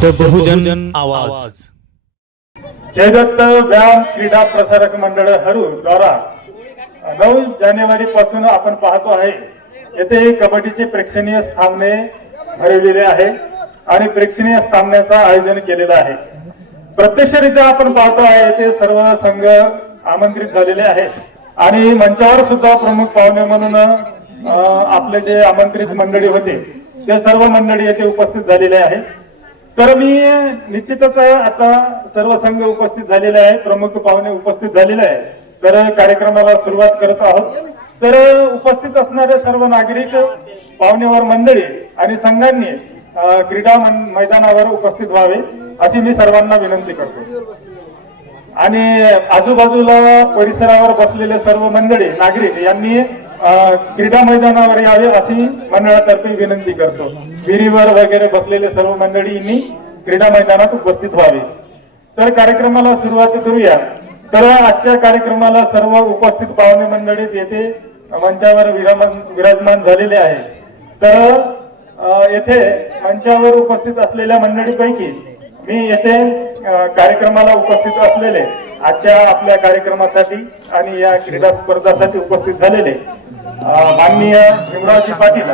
The बहुजन आवाज। जयदत्त व्यायाम क्रीडा प्रसारक मंडळ हरू द्वारा 9 जानेवारी पासून आपण पाहतो आहे येथे कबड्डीचे प्रेक्षणीय सामने भरविलेले आहे आणि प्रेक्षणीय सामन्याचा आयोजन केलेलं आहे। प्रत्यक्षरित्या आपण पाहतो आहे येथे सर्व संघ आमंत्रित झालेले आहेत आणि मंचावर सुद्धा प्रमुख पाहुणे म्हणून आपले जे आमंत्रित मंडळी होते ते सर्व मंडळी येथे उपस्थित झालेले आहेत। तर मी निश्चितच आता सर्व संघ उपस्थित झालेले आहे, प्रमुख पाहुणे उपस्थित झालेले आहे, तर कार्यक्रमाला सुरुवात करत आहोत। तर उपस्थित असणारे सर्व नागरिक, पाहुणेवर मंडळी आणि संघांनी क्रीडा मैदानावर उपस्थित व्हावे अशी मी सर्वांना विनंती करतो आणि आजूबाजूला परिसरावर बसलेले सर्व मंडळी नागरिक यांनी क्रीडा मैदानावर यावे अशी मंडळातर्फे विनंती करतो। विहिरीवर वगैरे बसलेले सर्व मंडळींनी क्रीडा मैदानात उपस्थित व्हावे। तर कार्यक्रमाला सुरुवात करूया। तर आजच्या कार्यक्रमाला सर्व उपस्थित पाहुणे मंडळी येथे मंचावर विराजमान झालेले आहे। तर येथे मंचावर उपस्थित असलेल्या मंडळीपैकी मी येथे कार्यक्रमाला उपस्थित असलेले आजच्या आपल्या कार्यक्रमासाठी आणि या क्रीडा स्पर्धासाठी उपस्थित झालेले माननीय भीमरावजी पाटील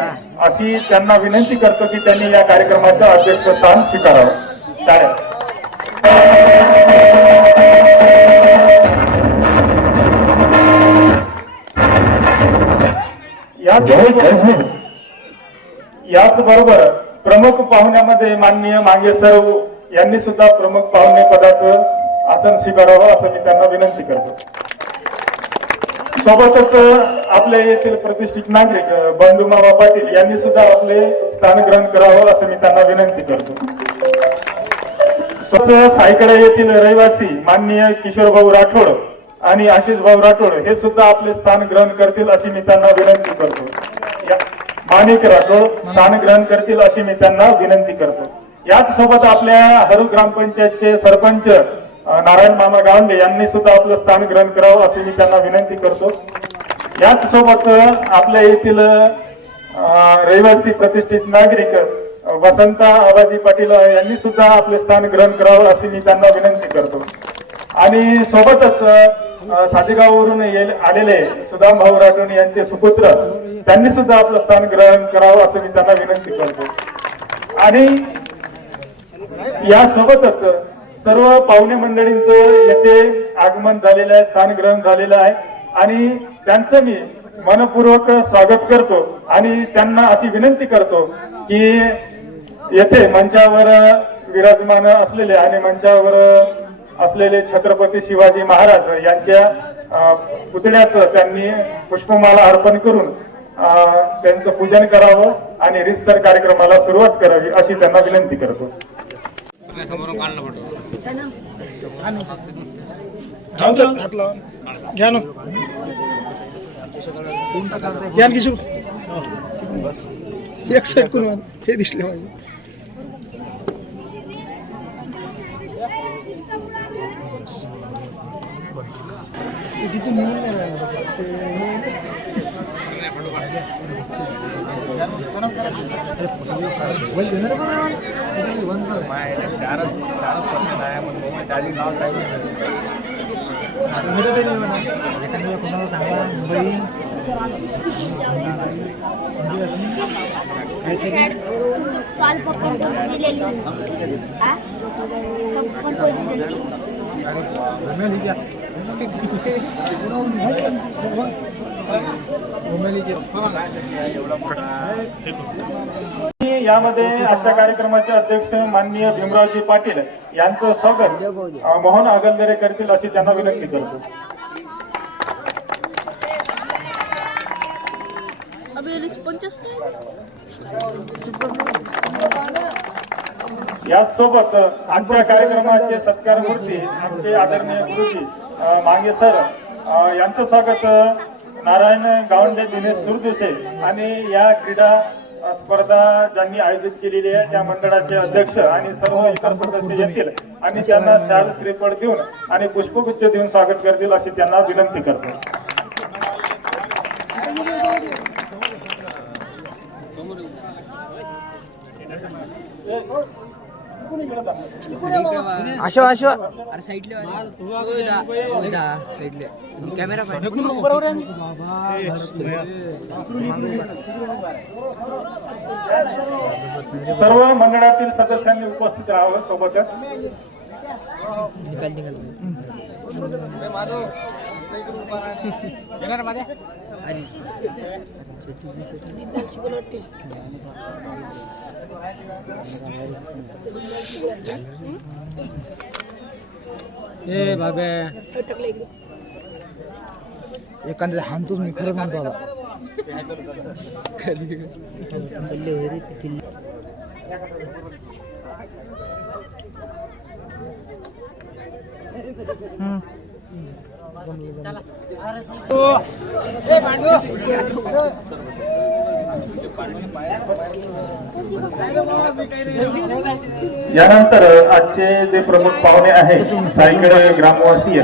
अशी त्यांना विनंती करतो की त्यांनी या कार्यक्रमाचं अध्यक्षस्थान स्वीकारावं। याच बरोबर प्रमुख पाहुण्यामध्ये माननीय मांगे सर यांनी सुद्धा प्रमुख पाहुणे पदाचं आसन स्वीकारावं असं मी त्यांना विनंती करतो। सोबतच आपल्या येथील प्रतिष्ठित नागरिक बंधुमावा पाटील यांनी सुद्धा आपले स्थान ग्रहण करावं असं मी त्यांना विनंती करतो। सायकडे येथील रहिवासी माननीय किशोर भाऊ राठोड आणि आशिष भाऊ राठोड हे सुद्धा आपले स्थान ग्रहण करतील अशी मी त्यांना विनंती करतो। माणिक राठोड स्थान ग्रहण करतील अशी मी त्यांना विनंती करतो। याच सोबत आपल्या हरू ग्रामपंचायतचे सरपंच नारायण मामा गावंडे यांनी सुद्धा आपलं स्थान ग्रहण करावं अशी मी त्यांना विनंती करतो। याच सोबत आपल्या येथील रहिवासी प्रतिष्ठित नागरिक वसंता आबाजी पाटील यांनी सुद्धा आपले स्थान ग्रहण करावं अशी मी त्यांना विनंती करतो। आणि सोबतच साजेगाववरून आलेले सुदाम भाऊ राठोड यांचे सुपुत्र त्यांनी सुद्धा आपलं स्थान ग्रहण करावं असं मी त्यांना विनंती करतो। आणि यासोबतच सर्व पाहुणे मंडळींचं येथे आगमन झालेलं आहे, स्थान ग्रहण झालेलं आहे आणि त्यांचं मी मनपूर्वक स्वागत करतो आणि त्यांना अशी विनंती करतो की येथे मंचावर विराजमान असलेले आणि मंचावर असलेले छत्रपती शिवाजी महाराज यांच्या पुतळ्याचं त्यांनी पुष्पमाला अर्पण करून त्यांचं पूजन करावं आणि रितसर कार्यक्रमाला सुरुवात करावी अशी त्यांना विनंती करतो। हे दिसले पाहिजे। तिथून यामध्ये आजच्या कार्यक्रमाचे अध्यक्ष माननीय भीमरावजी पाटील यांचं स्वागत मोहन आगलदरे करतील अशी त्यांना विनंती करतो। याचसोबत आजच्या कार्यक्रमाचे सत्कार मूर्ती आमचे आदरणीय गुरुजी मांगे सर यांचं स्वागत नारायण गावंडे, दिनेश सुरदेशे आणि या क्रीडा स्पर्धा ज्यांनी आयोजित केलेली आहे त्या मंडळाचे अध्यक्ष आणि सर्व इतर सदस्य येतील आणि त्यांना शाल श्रीफळ देऊन आणि पुष्पगुच्छ देऊन स्वागत करतील अशी त्यांना विनंती करतो। अशो अरे साईडले साईडले कॅमेरा सर्व मंडळातील सदस्यांनी उपस्थित राहावं सोबतच. ए बाबा एखाद्या हाणतोच मी खरं म्हणतो आता यानंतर आजचे जे प्रमुख पाहुणे आहेत सायकड ग्रामवासीय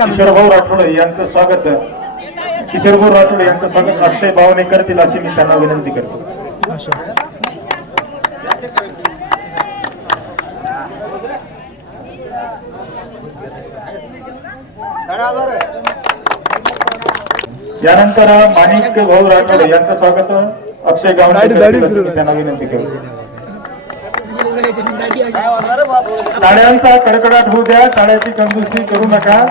किशोरभाऊ राठोड यांचं स्वागत किशोरभाऊ राठोड यांचं स्वागत अक्षय भावने करतील अशी मी त्यांना विनंती करतो. यानंतर माणिक भाऊ राठोड यांचं स्वागत अक्षय गावणे करतील अशी मी त्यांना विनंती करतो. टाळ्यांचा कडकडाट होऊ द्या, टाळ्याची कंजूसी करू नका.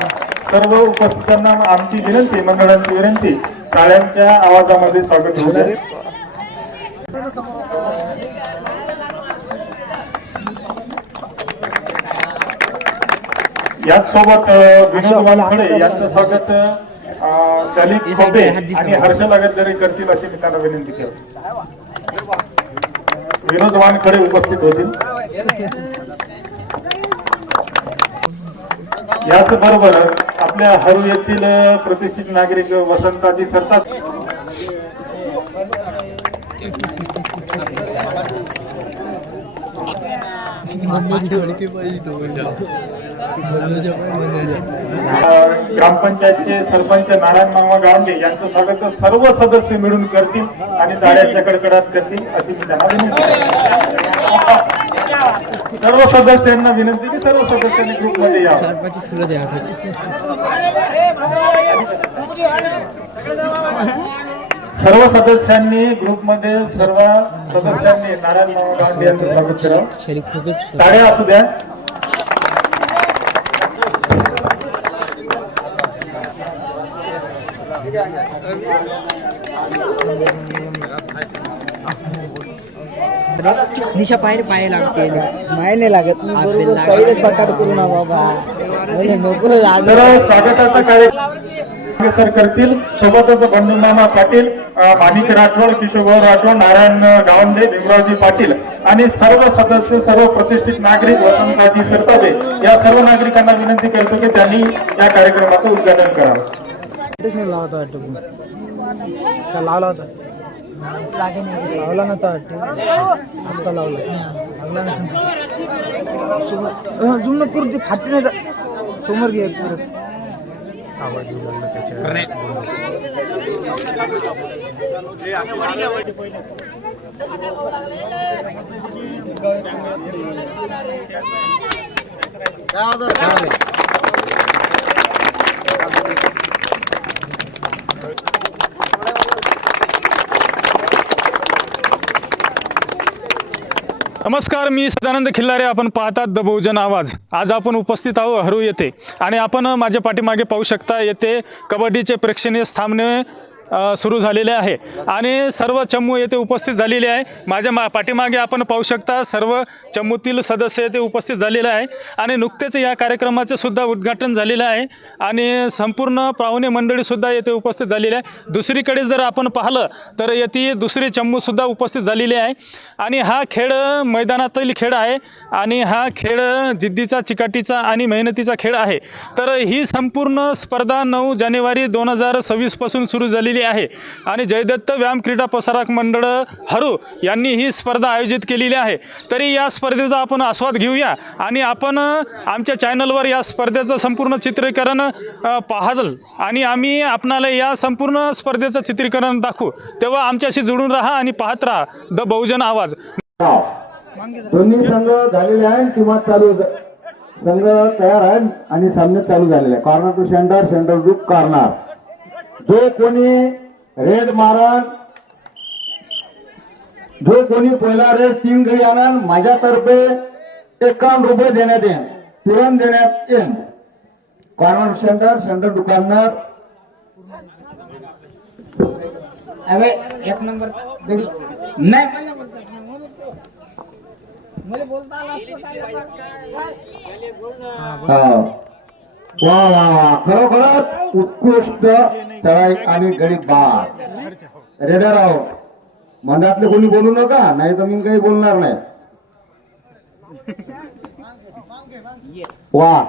सर्व उपस्थितांना आमची विनंती, मंडळांची विनंती, टाळ्यांच्या आवाजामध्ये स्वागत होऊ द्या. याचसोबत विनोद वानखडे यांचं स्वागत दलित खोपे आणि हर्ष लागतदारी करतील अशी मी त्यांना विनंती करतो. विनोद वानखडे उपस्थित होतील. याच बरोबर आपल्या हरू येथील प्रतिष्ठित नागरिक वसंताजी सरताप ग्रामपंचायतचे सरपंच नारायण मामा गावंडे यांचं स्वागत सर्व सदस्य मिळून करतील आणि टाळ्याच्या कडकडाट करतील अशी मी त्यांना विनंती करतो. सर्व सदस्यांना विनंती की सर्व सदस्यांनी ग्रुपमध्ये यावं. सर्व सदस्यांनी ग्रुपमध्ये सर्व सदस्यांनी नारायण मामा गावंडे यांचं स्वागत करावं. टाळ्या असू द्या. निशा पाय लागते माय नाही लागत मी बरोबर पहिलेच पकाट करू ना बाबा नको स्वागताचा कार्यक्रम सर करतील. सोबतच बंडू मामा पाटील, माणिक राठोड, किशोरभाऊ राठोड, नारायण गावंडे, भीमरावजी पाटील आणि सर्व सदस्य, सर्व प्रतिष्ठित नागरिक, वसंताजी सरतापे या सर्व नागरिकांना विनंती करतो की त्यांनी या कार्यक्रमाचं उद्घाटन करावं. लावता वाटतं का लावला होता लावला नव्हता आता लावला लागला नसेल जुनं करून ते फाटी नाही समोर घे परत आवाज नमस्कार, मी सदानंद खिल्लारे. आपण पाहतात द बहुजन आवाज. आज आपण उपस्थित आहोत हरू येथे आणि आपण माझ्या पाठीमागे पाहू शकता येथे कबड्डीचे प्रेक्षणीय सामने सुरू झालेले आहे आणि सर्व चमू येथे उपस्थित झालेले आहे. माझ्या पाठीमागे आपण पाहू शकता सर्व चमूतील सदस्य येथे उपस्थित झालेले आहे आणि नुकतेच या कार्यक्रमाचे सुद्धा उद्घाटन झालेलं आहे आणि संपूर्ण पाहुणे मंडळीसुद्धा येथे उपस्थित झालेली आहे. दुसरीकडे जर आपण पाहिलं तर येथे दुसरे चमूसुद्धा उपस्थित झालेले आहे आणि हा खेळ मैदानातील खेळ आहे आणि हा खेळ जिद्दीचा, चिकाटीचा आणि मेहनतीचा खेळ आहे. तर ही संपूर्ण स्पर्धा 9 जानेवारी 2026 पासून सुरू झालेली आहे आणि जयदत्त व्यायाम क्रीडा प्रसारक मंडळ हरू यांनी ही स्पर्धा आयोजित केलेली आहे. तरी या स्पर्धेचा आपण आस्वाद घेऊया आणि आपण आमच्या चॅनलवर या स्पर्धेचं संपूर्ण चित्रीकरण पाहाल आणि आम्ही आपणाला या संपूर्ण स्पर्धेचं चित्रीकरण दाखवू. तेव्हा आमच्याशी जोडून राहा आणि पाहत राहा द बहुजन आवाज. दोन्ही संघ झालेले आहे, टीमात चालू संघ तयार आहे आणि सामने चालू झालेले आहे. Corner to centre, centre to corner. जो कोणी रेड मारण, जो कोणी पहिला रेड 3 गडी आणन माझ्यातर्फे 51 रुपये देण्यात येईल, तुरंत देण्यात येईल. Corner centre, centre to corner. एक नंबर गडी नाही वा वा वा, खरोखरच उत्कृष्ट चढाई आणि गडी बाद. Raider out. मनातले कोणी बोलू नका, नाही तर मी काही बोलणार नाही. वा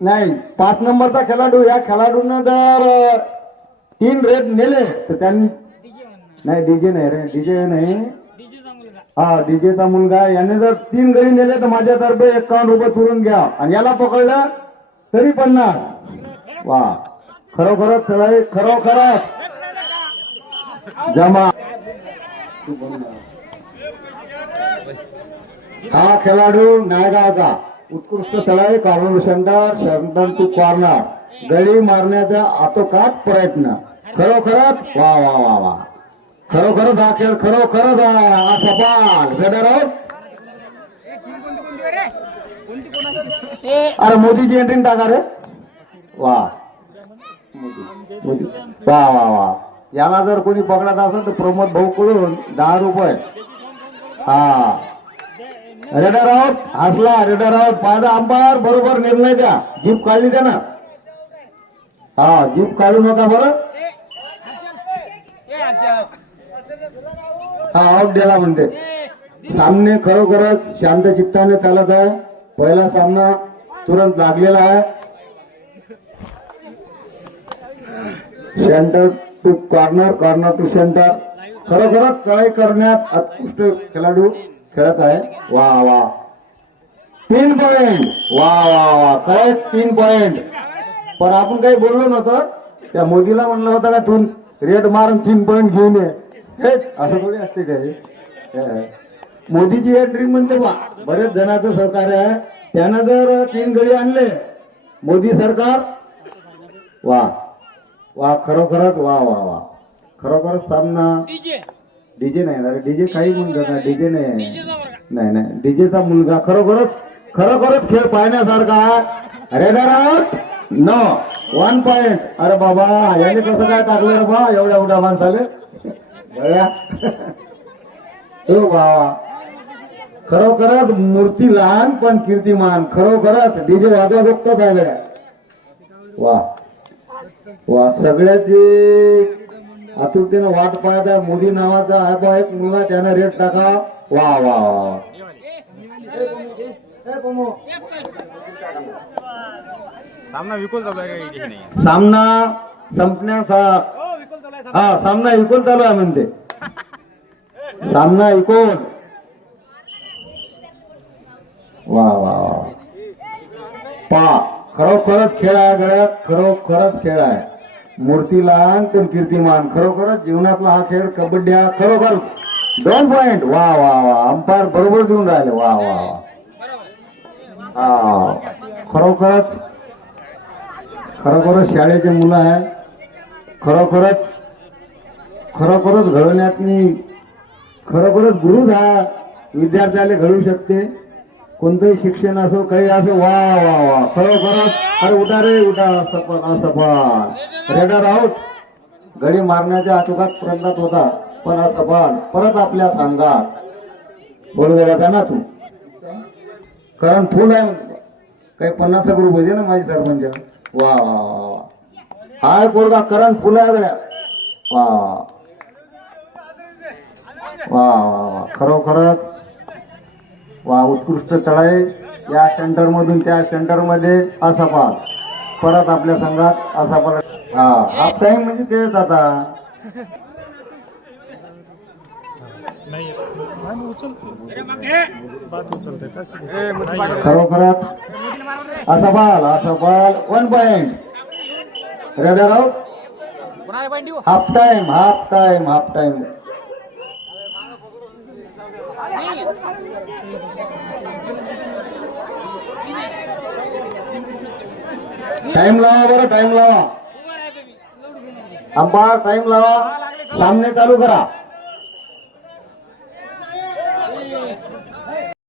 नाही, 5 नंबरचा खेळाडू, या खेळाडूंना जर 3 रेड नेले तर त्यांनी नाही, डीजे नाही रे, डीजे नाही, हा डीजेचा मुलगा, याने जर 3 गडी नेले तर माझ्यातर्फे 51 रुपये तुरून घ्या आणि याला पकडलं तरी 50. वा खरोखरच चढाई, खरोखरच जमा. हा खेळाडू नायगावचा उत्कृष्ट चढाई, corner centre, centre to corner, गडी मारण्याचा आतोकात प्रयत्न. खरोखरच वा वा वा वा, खरोखरच हा खेळ, खरोखरच हा सवाल. Raider out. अरे मोदीची एंट्री टाका रे. वा मोदी, वा वा वा. याला जर कोणी पकडत असेल तर प्रमोद भाऊ कडून 10 रुपये. हा रेडर आउट. हसला रेडर आउट. पाहिजे अंपायर बरोबर निर्णय द्या. जीप काढली द्या ना. हा जीप काढू नका बरं. हा आउट दिला म्हणते. सामने खरोखरच शांत चित्ताने चालत आहे. पहिला सामना तुरंत लागलेला आहे. Centre to corner, corner to centre. खरोखरच चढाई करण्यात उत्कृष्ट खेळाडू खेळत आहे. वा वा, 3 पॉइंट. वा वा वा, काय 3 पॉइंट. पण आपण काही बोललो नव्हतं. त्या मोदीला म्हणलं होतं का तू रेड मारून 3 पॉइंट घेऊन ये. हे असं थोडी असते काय. मोदीची एंट्री म्हणते बा, बरेच जणांचं सहकार्य आहे. त्यानं जर 3 गडी आणले मोदी सरकार. वा वा, खरोखरच वा वा वा, खरोखरच सामना. डीजे नाही ना रे, डीजे काही म्हणतात ना, डीजे नाही, नाही नाही, डीजेचा मुलगा. खरोखरच खरोखरच खेळ पाहण्यासारखा. Raider out. No 1 point. अरे बाबा, याने कसं काय टाकलं रे बा एवढ्या मोठ्या माणसाले. हो बाबा, खरोखरच मूर्ती लहान पण कीर्तिमान. खरोखरच डीजे वाजवा बघतात आहे गड्या. वा वा, सगळ्याची आतुरतेनं वाट पाहत आहे. मोदी नावाचा आहे बा एक मुलगा, त्यानं रेट टाका. वा वा वा. सामना संपण्यास, हा सामना इकोल चालू आहे म्हणते. सामना इकोल. वा वा वा, पा खरोखरच खेळ आहे गड्या. खरोखरच खेळ आहे. मूर्ती लहान पण कीर्तिमान. खरोखरच जीवनातला हा खेळ कबड्डी हा. खरोखर 2 पॉइंट. वा वा वा, अंपायर बरोबर देऊन राहिले. वा वा वा. हा खरोखरच खरोखरच शाळेचे मुलं आहे. खरोखरच खरोखरच घडवण्यात खरोखरच गुरुच हा विद्यार्थ्याला घडवू शकते. कोणतंही शिक्षण असो, काही असो. वा वा वा, खरोखरच. अरे उठा रे उठा. असफल असफल. Raider out. गडी मारण्याच्या आतोकात प्रयत्नात होता पण असफल. परत आपल्या संघात बोलवायचा ना तू. कारण फुल आहे म्हणते. काही 50 रुपये दे ना माझी सरपंच. वा वा वा, हाय पोरगा करण फुल आहे गड्या. वा वा वा वा, खरोखरच वा, उत्कृष्ट चढाई. या सेंटर मधून त्या सेंटर मध्ये असा पास. परत आपल्या संघात असा परत. हा हाफ टाइम म्हणजे तेच आता. खरोखरच असा बाल 1 point. Raider out. Half time, half time, half time. Time लावा बरं, टाइम लावा. अंपायर टाइम लावा. सामने चालू करा.